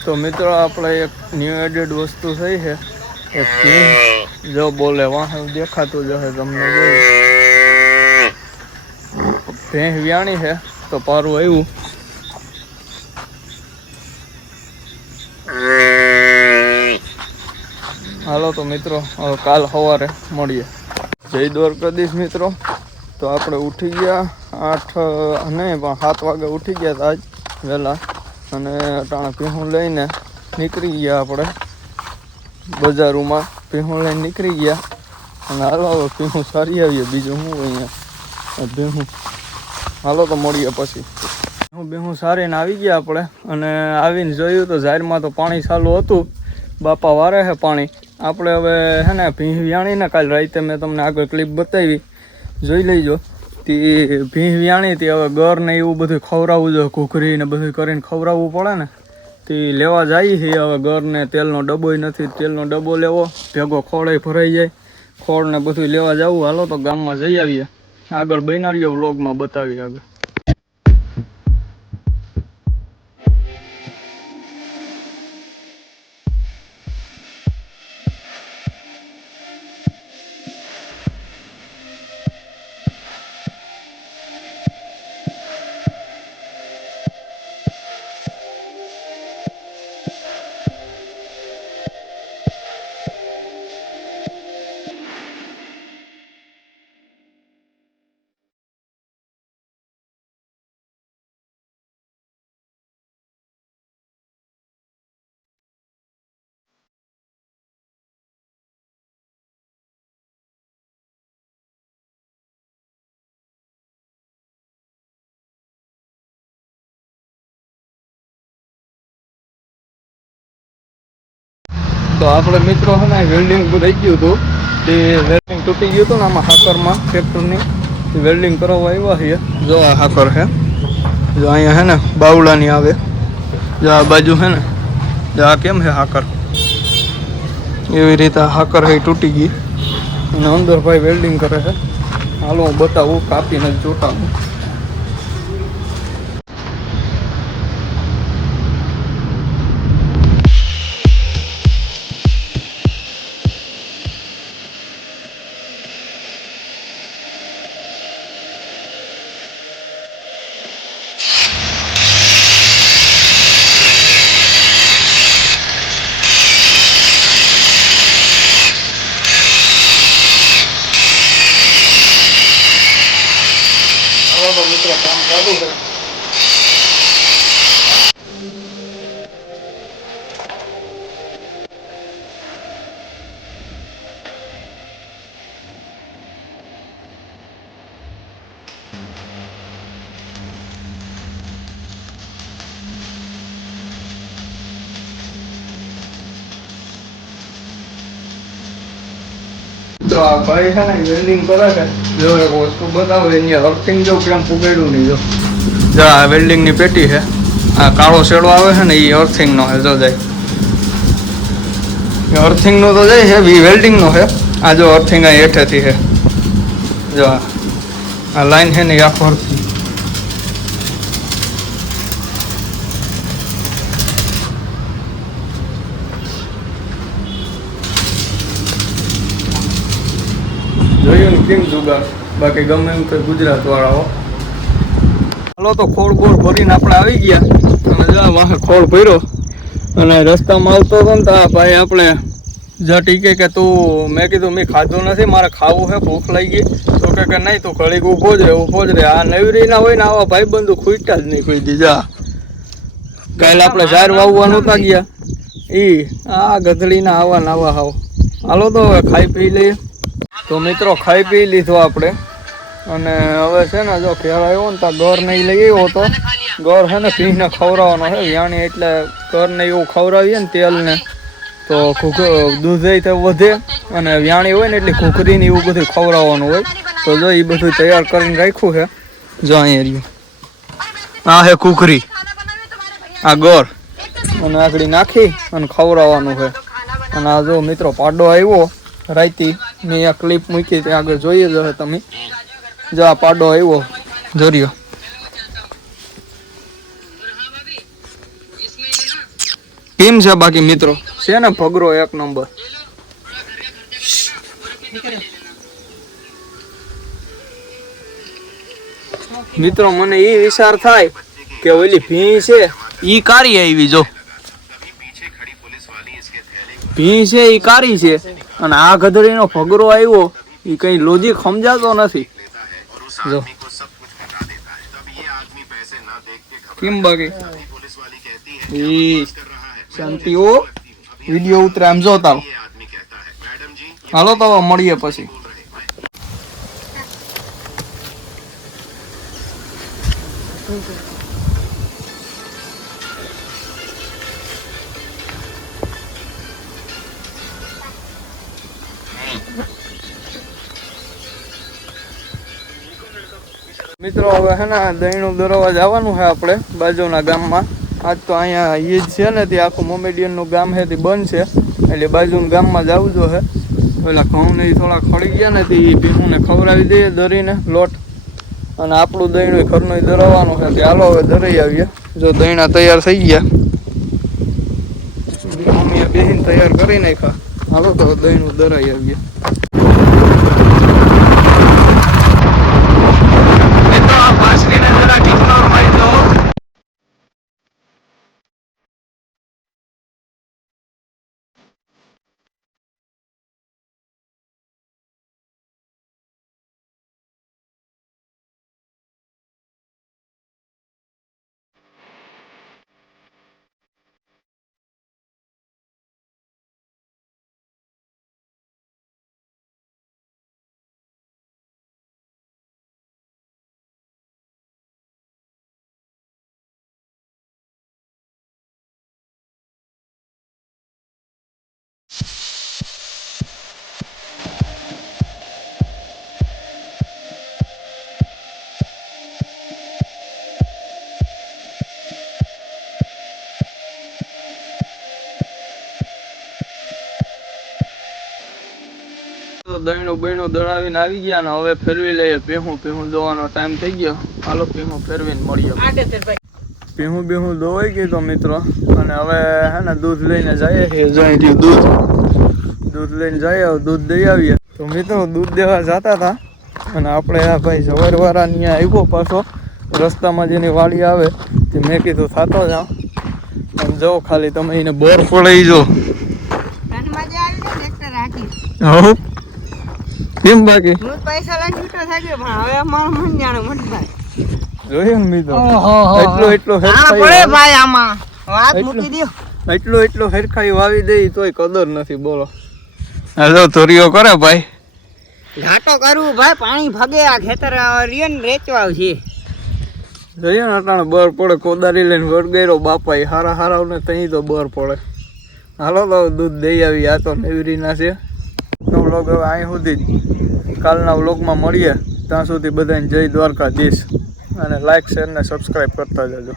તો મિત્રો આપણે એક ન્યૂ એડેડ વસ્તુ થઈ છે એક ભીંગ જો બોલે વાહ દેખાતું જ હશે તમને ભેંસ વ્યાણી છે તો પારું આવ્યું હાલો તો મિત્રો કાલ સવારે મળીએ જય દ્વારકાધીશ મિત્રો તો આપણે ઉઠી ગયા 8 નહીં પણ 7 વાગે ઉઠી ગયા હતા આજ વહેલા અને અટાણે ભીહું લઈને નીકળી ગયા આપણે બજારોમાં ભીહું લઈને નીકળી ગયા અને હાલો ભીહું સારી આવીએ બીજું શું અહીંયા ભીહું હાલો તો મળીએ પછી ભીહું સારીને આવી ગયા આપણે અને આવીને જોયું તો ઝારમાં તો પાણી ચાલુ હતું બાપા વારે છે પાણી આપણે હવે હે ને ભીંહ વ્યાણીને કાલ રાતે મેં તમને આગળ ક્લિપ બતાવી જોઈ લેજો તે ભીંહ વ્યાણી તે હવે ગર ને એવું બધું ખવડાવવું જોઈએ ઘૂઘરી ને બધું કરીને ખવડાવવું પડે ને તે લેવા જાય છે હવે ગર ને તેલનો ડબ્બોય નથી તેલનો ડબ્બો લેવો ભેગો ખોળે ભરાઈ જાય ખોળ ને બધું લેવા જવું હાલો તો ગામમાં જઈ આવીએ આગળ બનાવીએ વ્લોગમાં બતાવીએ આગળ તો આપણે મિત્રો છે ને વેલ્ડિંગ રહી ગયું હતું તે વેલ્ડિંગ તૂટી ગયું હતું ને આમાં હાકરમાં ટ્રેક્ટરની વેલ્ડિંગ કરવા આવ્યા છીએ જો આ હાકર છે જો અહીંયા છે ને બાવળાની આવે જો આ બાજુ છે ને જો આ કેમ છે હાકર એવી રીતે હાકર છે તૂટી ગઈ અને અંદર ભાઈ વેલ્ડિંગ કરે છે હાલો હું બતાવું કાપીને ચોટાવું તો મિત્રો કામ ચાલુ છે તો આ ભાઈ છે ને વેલ્ડિંગ કરે છે જો એક વસ્તુ બતાવો એની અર્થિંગ જો કેમ પુગાડ્યું નહીં જો આ વેલ્ડિંગ ની પેટી છે આ કાળો શેડો આવે છે ને એ અર્થિંગ નો છે જો જાય અર્થિંગ નો તો જાય છે વેલ્ડિંગ નો છે આ જો અર્થિંગ આ હેઠેથી છે જો આ લાઈન છે ને એ આખો અર્થિંગ જોયું ને કેમ જુગાર બાકી ગમે એમ તો ગુજરાત વાળાઓ હાલો તો ખોળ બોળ ભરીને આપણે આવી ગયા અને જા વાહે ખોળ ભર્યો અને રસ્તામાં આવતો હતો ને તો આ ભાઈ આપણે જા ટીકે કે તું મેં કીધું મેં ખાધું નથી મારે ખાવું છે ભૂખ લાગી ગઈ તો કે નહીં તું ઘડીક ઊભો જ રે આ નવરી ના હોય ને આવા ભાઈ બંધુ ખૂટ્યા જ નહીં કોઈ દી જા કાલે આપણે ઝાર વાવવાનું હતા ગયા આ ગધડીના આવા નાવા હાવ હાલો તો હવે ખાઈ પી લઈએ તો મિત્રો ખાઈ પી લીધો આપણે અને હવે છે ને જો ખ્યાલ આવ્યો ને ત્યાં ગર નહીં લઈ આવ્યો હતો ગર છે ને ભીંને ખવડાવવાનો છે વ્યાણી એટલે ગરને એવું ખવડાવીએ ને તેલને તો દૂધ તો વધે અને વ્યાણી હોય ને એટલે ઘૂઘરીને એવું બધું ખવડાવવાનું હોય તો જો એ બધું તૈયાર કરીને રાખ્યું છે જો અહીંયા રહ્યું આ હે ઘૂઘરી આ ગર અને આગળ નાખી અને ખવડાવવાનું છે અને આ જો મિત્રો પાડો આવ્યો રાઈતી મેં આ ક્લિપ મૂકી ત્યાં આગળ જોઈએ જ હશે તમે જો આ પાડો આવ્યો જોર્યો કેમ છે બાકી મિત્રો? છે ને ભગરો એક નંબર. મિત્રો મને એ વિચાર થાય કે ઓલી ભી છે ઈ કારી આવી, જો ભી છે ઈ કારી છે અને આ ગધડીનો ભગરો આવ્યો ઈ કઈ લોજિક સમજાતો નથી. જો કેમ બાકી ઈ શાંતિઓ વિડિયો ઉતરે આમ જોતા હાલો તો મળીએ પછી. મિત્રો હવે હે ને દહીણું દરવા જવાનું છે આપણે બાજુના ગામમાં. આજ તો અહીંયા ઈદ છે ને તે આખું મોમેડિયનનું ગામ છે તે બંધ છે એટલે બાજુના ગામમાં જવું જો છે. પેલા ઘઉં ને થોડા ખડી ગયા ને તે ભીહુંને ખવડાવી દઈએ દરીને લોટ અને આપણું દહીણું ઘરનું દરવાનું છે તે હાલો હવે દરાઈ આવીએ. જો દહીણા તૈયાર થઈ ગયા, મમ્મીએ બેહીને તૈયાર કરી નાખ્યા. હાલો તો દહીણું દરાઈ આવીએ. દહીણું બહીણું દળાવીને આવી ગયા ને હવે ફેરવી લઈએ ભેહું દોવાનો ટાઈમ થઈ ગયો. હાલો ભેહું ફેરવીને મળીએ. ભેહું દોવાઈ ગઈ તો મિત્રો અને હવે હે ને દૂધ લઈને જઈએ છીએ. જઈ દૂધ લઈને જઈએ, દૂધ દઈ આવીએ. તો મિત્રો દૂધ દેવા જતા હતા અને આપણે આ ભાઈ સવારવાળા ત્યાં આવ્યો પાછો રસ્તામાં જેની વાડી આવે તે મેં કીધું થતો જાઓ અને જો ખાલી તમે એને બોર પડાઈ જો. હા કેમ બાકી જોયું ને મિત્રો એટલો હેરખાઈ વાવી દે તોય કદર નથી. બોલો જો ધોરીઓ કરે ભાઈ, ઘાટો કરવું ભાઈ, પાણી ભગે આ ખેતર રેચવા છે. જોઈએ ને અટાણે બર પડે, કોદારી લઈને વળગેરો બાપા એ હારા ને તઈ તો બર પડે. હાલો તો દૂધ દઈ આવી. આ તો નેવરીના છે. તો વ્લોગ હવે અહીં સુધી જ, કાલના વ્લોગમાં મળીએ. ત્યાં સુધી બધાને જય દ્વારકાધીશ અને લાઈક શેર ને સબસ્ક્રાઈબ કરતા જજો.